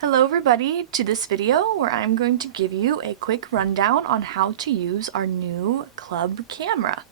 Hello everybody to this video where I'm going to give you a quick rundown on how to use our new club camera.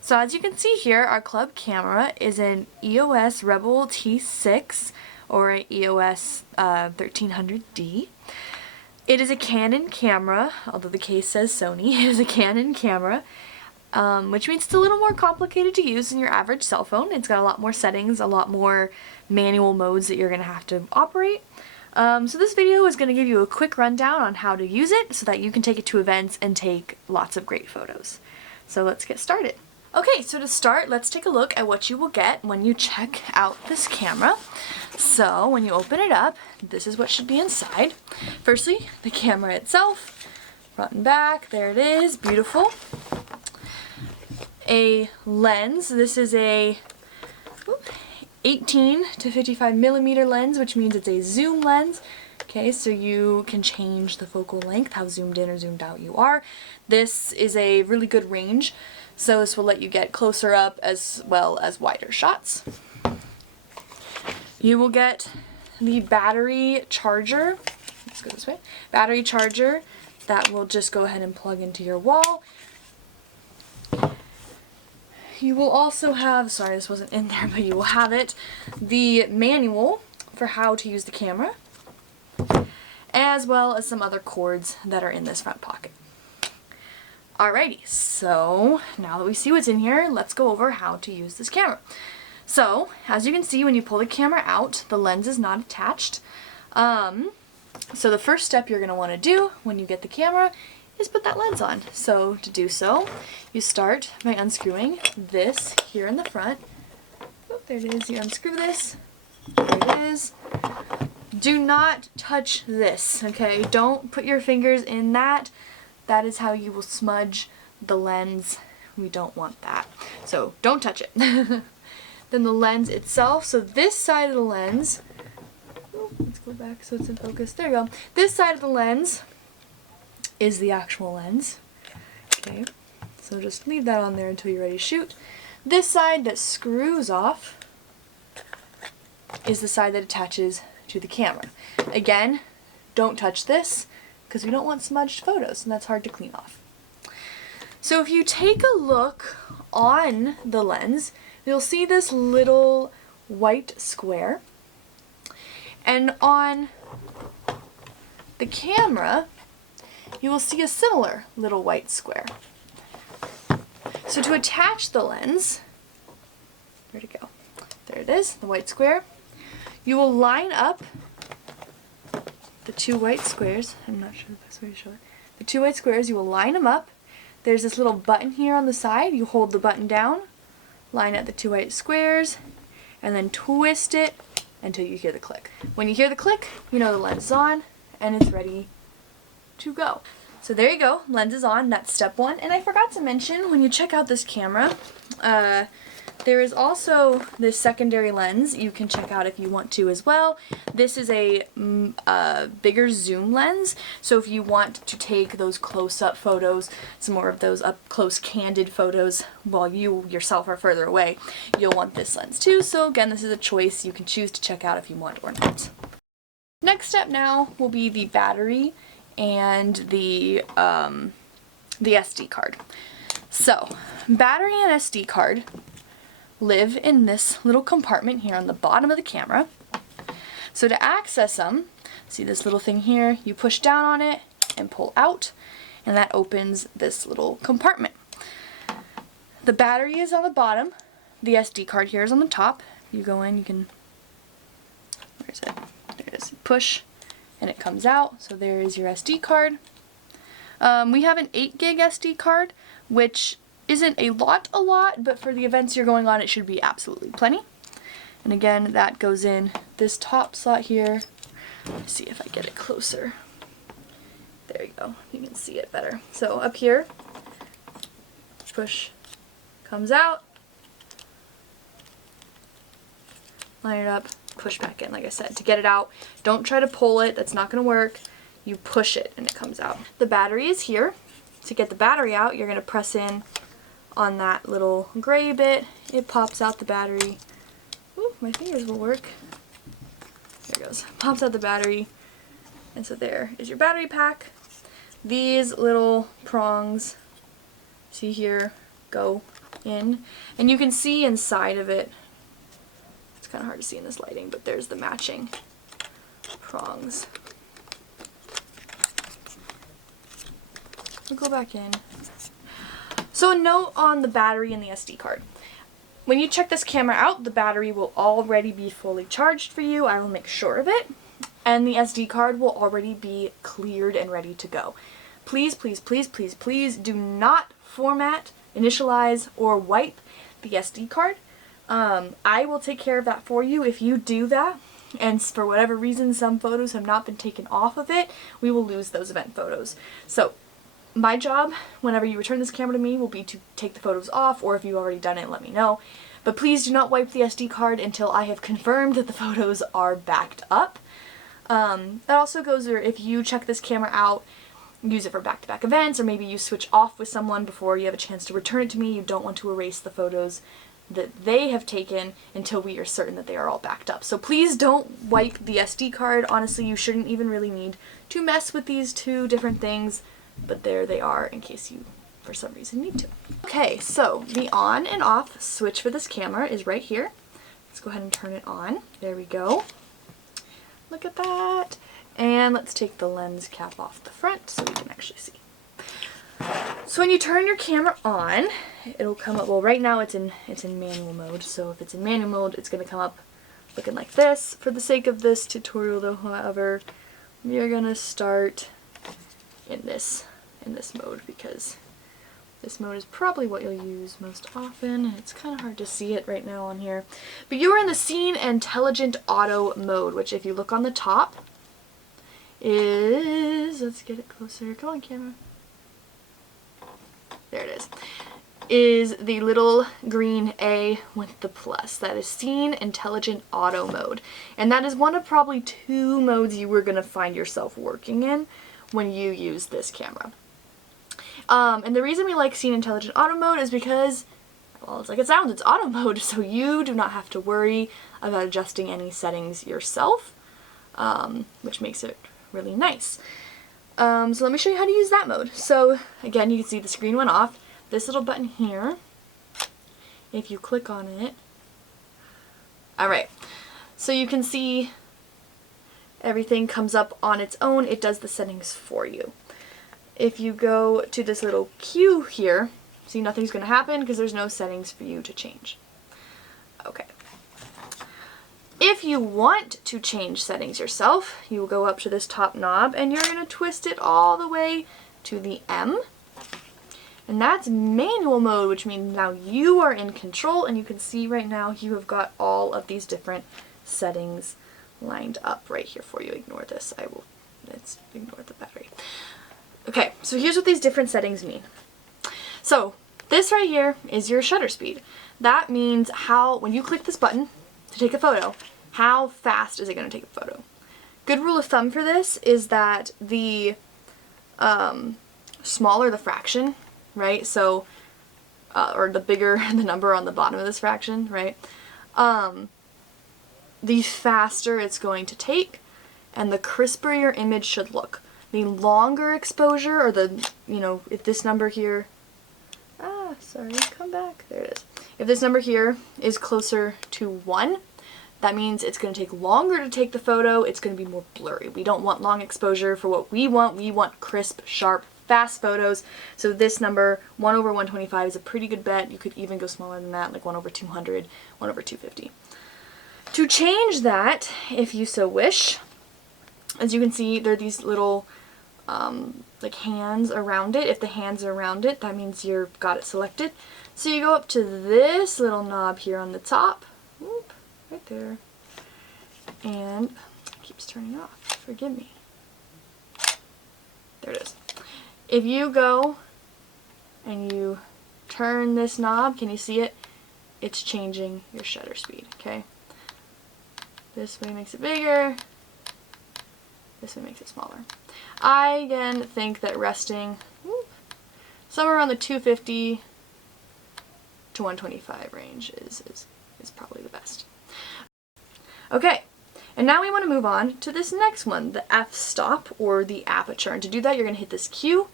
So as you can see here, our club camera is an EOS Rebel T6 or an EOS 1300D. It is a Canon camera, although the case says Sony. It is a Canon camera, which means it's a little more complicated to use than your average cell phone. It's got a lot more settings, a lot more manual modes that you're going to have to operate. So this video is going to give you a quick rundown on how to use it so that you can take it to events and take lots of great photos. So let's get started. Okay, so to start, let's take a look at what you will get when you check out this camera. So when you open it up, this is what should be inside. Firstly, the camera itself, front and back, there it is, beautiful. A lens, this is a 18 to 55 millimeter lens, which means it's a zoom lens. Okay, so you can change the focal length, how zoomed in or zoomed out you are. This is a really good range, so this will let you get closer up as well as wider shots. You will get the battery charger. Let's go this way. Battery charger that will just go ahead and plug into your wall. You will also have, sorry this wasn't in there, but you will have it, the manual for how to use the camera, as well as some other cords that are in this front pocket. Alrighty, so now that we see what's in here, let's go over how to use this camera. So, as you can see, when you pull the camera out, the lens is not attached. So the first step you're going to want to do when you get the camera is put that lens on. So to do so, you start by unscrewing this here in the front. Oh, there it is. You unscrew this. There it is. Do not touch this, okay? Don't put your fingers in that. That is how you will smudge the lens. We don't want that. So don't touch it. Then the lens itself. So this side of the lens, let's go back so it's in focus. There you go. This side of the lens is the actual lens. Okay, so just leave that on there until you're ready to shoot. This side that screws off is the side that attaches to the camera. Again, don't touch this because we don't want smudged photos and that's hard to clean off. So if you take a look on the lens, you'll see this little white square, and on the camera you will see a similar little white square. So to attach the lens, where'd it go? There it is, the white square. You will line up the two white squares. I'm not sure the best way to show it. The two white squares, you will line them up. There's this little button here on the side. You hold the button down, line up the two white squares, and then twist it until you hear the click. When you hear the click, you know the lens is on and it's ready to go. So there you go, lens is on, that's step one. And I forgot to mention, when you check out this camera, there is also this secondary lens you can check out if you want to as well. This is a bigger zoom lens, so if you want to take those close-up photos, some more of those up-close candid photos while you yourself are further away, you'll want this lens too. So again, this is a choice you can choose to check out if you want or not. Next step now will be the battery and the SD card. So, battery and SD card live in this little compartment here on the bottom of the camera. So to access them, see this little thing here, you push down on it and pull out, and that opens this little compartment. The battery is on the bottom, the SD card here is on the top. You go in, you can, where is it? There it is. Push and it comes out. So there is your SD card. We have an 8 gig SD card, which isn't a lot, but for the events you're going on, it should be absolutely plenty. And again, that goes in this top slot here. Let's see if I get it closer. There you go. You can see it better. So up here, push, comes out, line it up, push back in. Like I said, to get it out, don't try to pull it. That's not going to work. You push it and it comes out. The battery is here. To get the battery out, you're going to press in on that little gray bit. It pops out the battery. Ooh, my fingers will work. There it goes. Pops out the battery. And so there is your battery pack. These little prongs, see here, go in. And you can see inside of it, it's kind of hard to see in this lighting, but there's the matching prongs. We'll go back in. So a note on the battery and the SD card. When you check this camera out, the battery will already be fully charged for you. I will make sure of it. And the SD card will already be cleared and ready to go. Please, please, please, please, please do not format, initialize, or wipe the SD card. I will take care of that for you. If you do that, and for whatever reason some photos have not been taken off of it, we will lose those event photos. So my job, whenever you return this camera to me, will be to take the photos off, or if you've already done it, let me know. But please do not wipe the SD card until I have confirmed that the photos are backed up. That also goes if you check this camera out, use it for back-to-back events, or maybe you switch off with someone before you have a chance to return it to me. You don't want to erase the photos that they have taken until we are certain that they are all backed up. So please don't wipe the SD card. Honestly, you shouldn't even really need to mess with these two different things, but there they are in case you, for some reason, need to. Okay, so the on and off switch for this camera is right here. Let's go ahead and turn it on. There we go. Look at that. And let's take the lens cap off the front so we can actually see. So when you turn your camera on, it'll come up, well right now it's in manual mode, so if it's in manual mode it's going to come up looking like this. For the sake of this tutorial though, however, we are going to start in this mode because this mode is probably what you'll use most often. It's kind of hard to see it right now on here. But you are in the Scene Intelligent Auto mode, which if you look on the top is, let's get it closer, come on camera. There it is the little green A with the plus. That is Scene Intelligent Auto mode. And that is one of probably two modes you are going to find yourself working in when you use this camera. And the reason we like Scene Intelligent Auto mode is because, well, it's like it sounds, it's auto mode, so you do not have to worry about adjusting any settings yourself, which makes it really nice. So let me show you how to use that mode. So again, you can see the screen went off. This little button here, if you click on it, alright, so you can see everything comes up on its own. It does the settings for you. If you go to this little Q here, see, nothing's going to happen because there's no settings for you to change. Okay. If you want to change settings yourself, you will go up to this top knob and you're going to twist it all the way to the M. And that's manual mode, which means now you are in control, and you can see right now you have got all of these different settings lined up right here for you. Ignore this. Let's ignore the battery. Okay, so here's what these different settings mean. So this right here is your shutter speed. That means when you click this button to take a photo, how fast is it going to take a photo? Good rule of thumb for this is that the smaller the fraction, right? So, or the bigger the number on the bottom of this fraction, right? The faster it's going to take and the crisper your image should look. The longer exposure, or the, if this number here, sorry, come back, there it is. If this number here is closer to 1, that means it's going to take longer to take the photo, it's going to be more blurry. We don't want long exposure for what we want crisp, sharp, fast photos. So this number, 1/125, is a pretty good bet. You could even go smaller than that, like 1/200, 1/250. To change that, if you so wish, as you can see, there are these little like hands around it. If the hands are around it, that means you've got it selected. So you go up to this little knob here on the top, whoop, right there, and it keeps turning off, forgive me. There it is. If you go and you turn this knob, can you see it? It's changing your shutter speed, okay? This way makes it bigger, this way makes it smaller. I, again, think that resting somewhere around the 250 to 125 range is probably the best. Okay, And now we want to move on to this next one, the f-stop or the aperture. And to do that, you're going to hit this Q.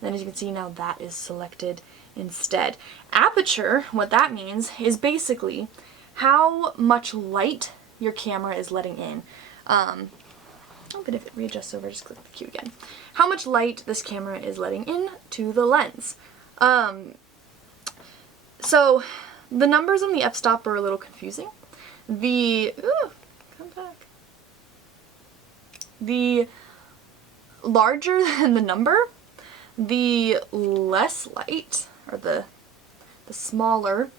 And then as you can see now, that is selected instead. Aperture, what that means is basically how much light your camera is letting in. But if it readjusts over, just click the Q again. How much light this camera is letting in to the lens. So the numbers on the f-stop are a little confusing. Come back. The larger than the number, the less light, or the smaller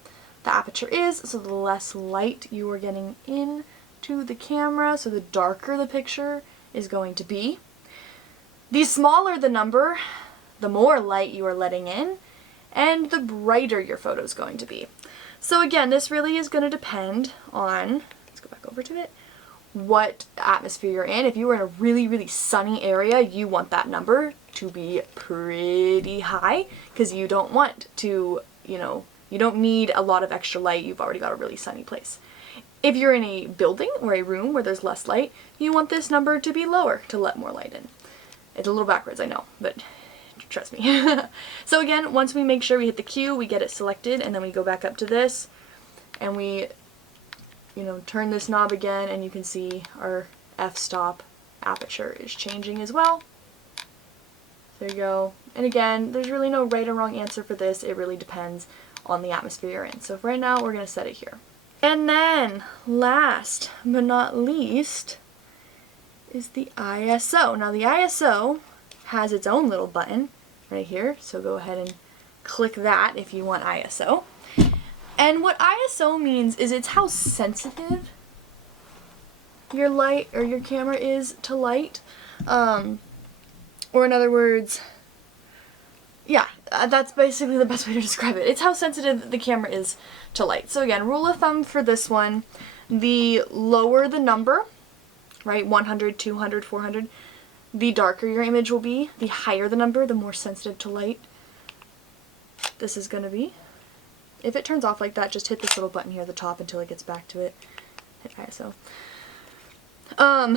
the aperture is, so the less light you are getting in to the camera, so the darker the picture is going to be. The smaller the number, the more light you are letting in, and the brighter your photo is going to be. So again, this really is going to depend on, let's go back over to it, what atmosphere you're in. If you were in a really, really sunny area, you want that number to be pretty high because you don't want to, you don't need a lot of extra light. You've already got a really sunny place. If you're in a building or a room where there's less light, you want this number to be lower to let more light in. It's a little backwards, I know, but trust me. So again, once we make sure we hit the Q, we get it selected, and then we go back up to this, and we, turn this knob again, and you can see our f-stop aperture is changing as well. There you go. And again, there's really no right or wrong answer for this. It really depends on the atmosphere you're in. So for right now, we're going to set it here. And then, last but not least, is the ISO. Now the ISO has its own little button right here, so go ahead and click that if you want ISO. And what ISO means is it's how sensitive your light or your camera is to light. Or in other words, yeah, that's basically the best way to describe it. It's how sensitive the camera is to light. So again, rule of thumb for this one, the lower the number, right, 100, 200, 400, the darker your image will be. The higher the number, the more sensitive to light this is going to be. If it turns off like that, just hit this little button here at the top until it gets back to it. Hit ISO. I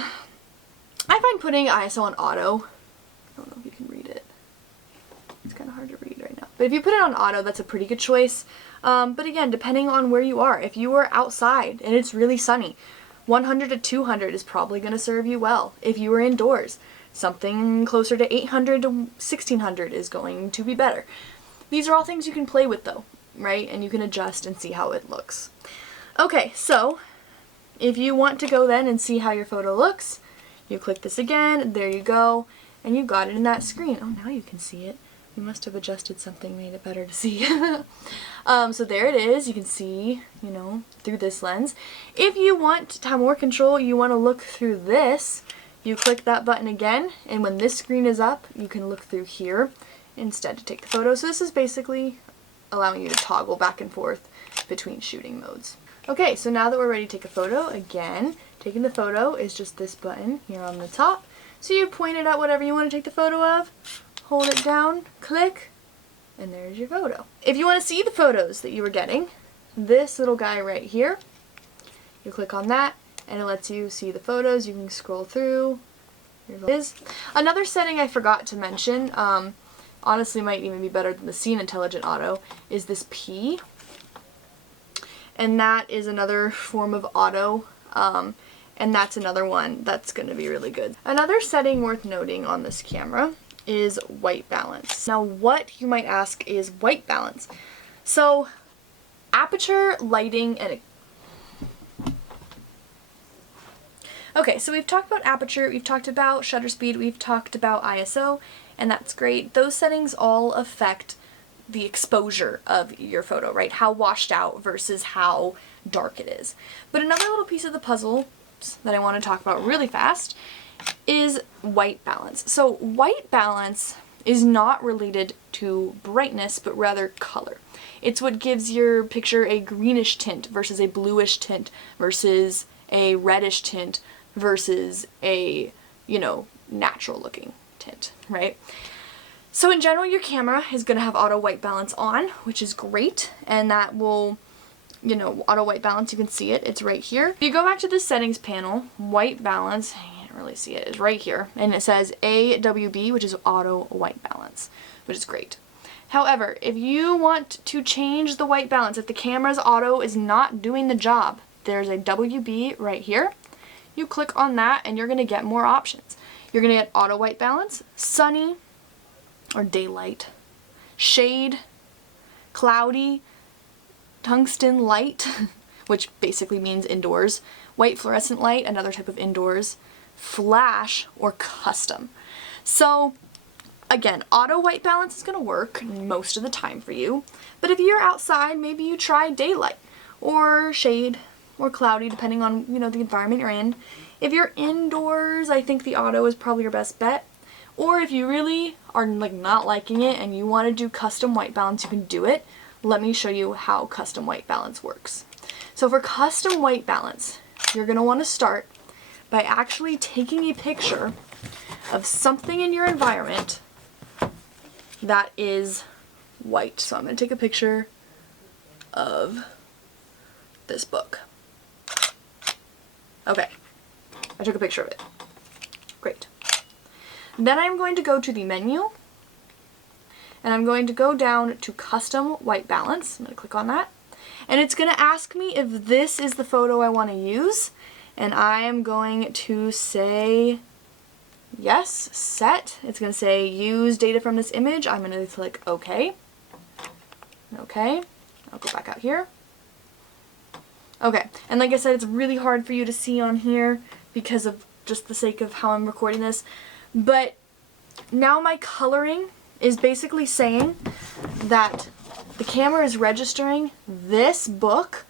find putting ISO on auto, I don't know if you can read it. It's kind of hard to read right now. But if you put it on auto, that's a pretty good choice. But again, depending on where you are, if you are outside and it's really sunny, 100 to 200 is probably going to serve you well. If you are indoors, something closer to 800 to 1600 is going to be better. These are all things you can play with though, right? And you can adjust and see how it looks. Okay, so if you want to go then and see how your photo looks, you click this again, there you go, and you got it in that screen. Oh, now you can see it. You must have adjusted something, made it better to see. So there it is. You can see, through this lens. If you want to have more control, you want to look through this, you click that button again, and when this screen is up, you can look through here instead to take the photo. So this is basically allowing you to toggle back and forth between shooting modes. Okay, so now that we're ready to take a photo, again, taking the photo is just this button here on the top. So you point it at whatever you want to take the photo of, hold it down, click, and there's your photo. If you want to see the photos that you were getting, this little guy right here, you click on that, and it lets you see the photos. You can scroll through. Here it is. Another setting I forgot to mention, honestly might even be better than the Scene Intelligent Auto, is this P. And that is another form of auto, and that's another one that's going to be really good. Another setting worth noting on this camera is white balance. Now what you might ask is white balance. So aperture, lighting, and okay, so we've talked about aperture, we've talked about shutter speed, we've talked about ISO, and that's great. Those settings all affect the exposure of your photo, right? How washed out versus how dark it is. But another little piece of the puzzle that I want to talk about really fast is white balance. So white balance is not related to brightness, but rather color. It's what gives your picture a greenish tint versus a bluish tint versus a reddish tint versus a, natural looking tint, right? So in general, your camera is going to have auto white balance on, which is great, and that will you know, auto white balance, you can see it. It's right here. If you go back to the settings panel, white balance, I can't really see it, it's right here. And it says AWB, which is auto white balance, which is great. However, if you want to change the white balance, if the camera's auto is not doing the job, there's a WB right here. You click on that and you're going to get more options. You're going to get auto white balance, sunny or daylight, shade, cloudy, tungsten light, which basically means indoors, white fluorescent light, another type of indoors, flash, or custom. So again, auto white balance is going to work most of the time for you, but if you're outside, maybe you try daylight or shade or cloudy, depending on, you know, the environment you're in. If you're indoors, I think the auto is probably your best bet. Or if you really are like not liking it and you want to do custom white balance, you can do it. Let me show you how custom white balance works. So for custom white balance, you're going to want to start by actually taking a picture of something in your environment that is white. So I'm going to take a picture of this book. Okay, I took a picture of it. Great. Then I'm going to go to the menu and I'm going to go down to custom white balance. I'm going to click on that. And it's going to ask me if this is the photo I want to use. And I am going to say yes, set. It's going to say use data from this image. I'm going to click OK. Okay. I'll go back out here. Okay. And like I said, it's really hard for you to see on here because of just the sake of how I'm recording this. But now my coloring is basically saying that the camera is registering this book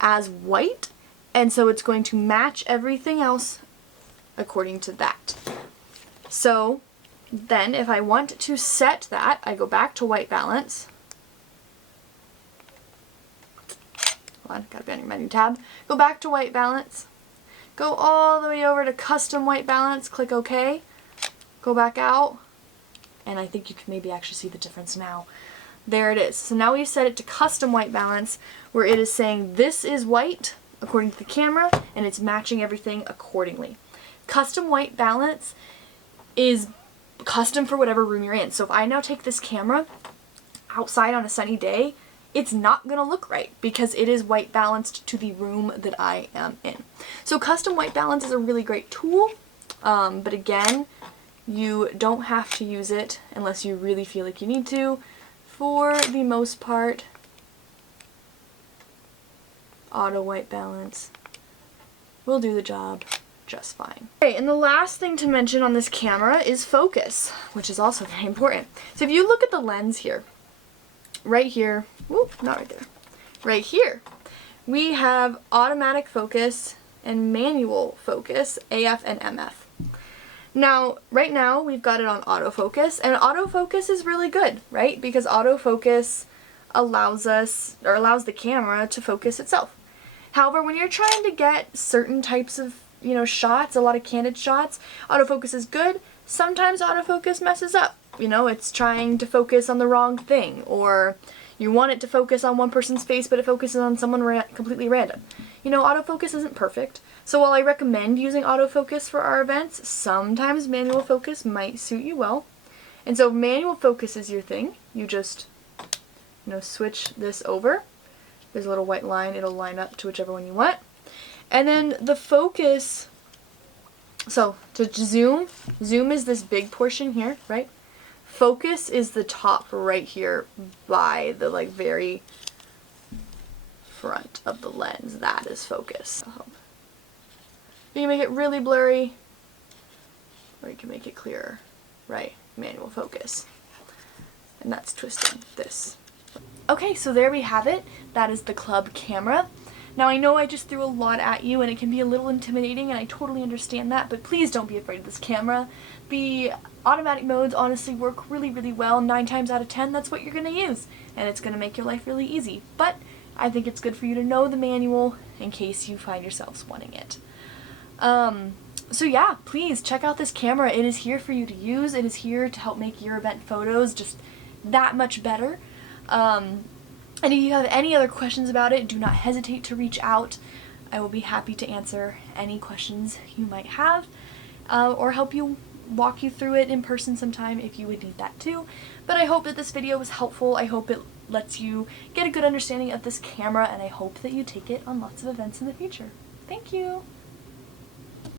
as white, and so it's going to match everything else according to that. So then if I want to set that, I go back to white balance. Hold on, gotta be on your menu tab. Go back to white balance. Go all the way over to custom white balance, click OK. Go back out, and I think you can maybe actually see the difference now. There it is. So now we've set it to custom white balance, where it is saying this is white according to the camera, and it's matching everything accordingly. Custom white balance is custom for whatever room you're in. So if I now take this camera outside on a sunny day, it's not going to look right because it is white balanced to the room that I am in. So custom white balance is a really great tool, but again, you don't have to use it unless you really feel like you need to. For the most part, auto white balance will do the job just fine. Okay, and the last thing to mention on this camera is focus, which is also very important. So if you look at the lens here, right here, whoop, not right there, right here, we have automatic focus and manual focus, AF and MF. Now, right now, we've got it on autofocus, and autofocus is really good, right? Because autofocus allows us, or allows the camera to focus itself. However, when you're trying to get certain types of, you know, shots, a lot of candid shots, autofocus is good. Sometimes autofocus messes up. You know, it's trying to focus on the wrong thing, or you want it to focus on one person's face, but it focuses on someone completely random. You know, autofocus isn't perfect. So while I recommend using autofocus for our events, sometimes manual focus might suit you well. And so manual focus is your thing. You just, you know, switch this over. There's a little white line. It'll line up to whichever one you want. And then the focus, so to zoom is this big portion here, right? Focus is the top right here by the like very front of the lens. That is focus. You can make it really blurry, or you can make it clearer, right? Manual focus. And that's twisting this. Okay, so there we have it. That is the club camera. Now I know I just threw a lot at you and it can be a little intimidating, and I totally understand that, but please don't be afraid of this camera. The automatic modes honestly work really, really well. 9 times out of 10, that's what you're going to use, and it's going to make your life really easy. But I think it's good for you to know the manual in case you find yourselves wanting it. So yeah, please check out this camera. It is here for you to use. It is here to help make your event photos just that much better. And if you have any other questions about it, do not hesitate to reach out. I will be happy to answer any questions you might have, or help you walk you through it in person sometime if you would need that too. But I hope that this video was helpful. I hope it lets you get a good understanding of this camera, and I hope that you take it on lots of events in the future. Thank you!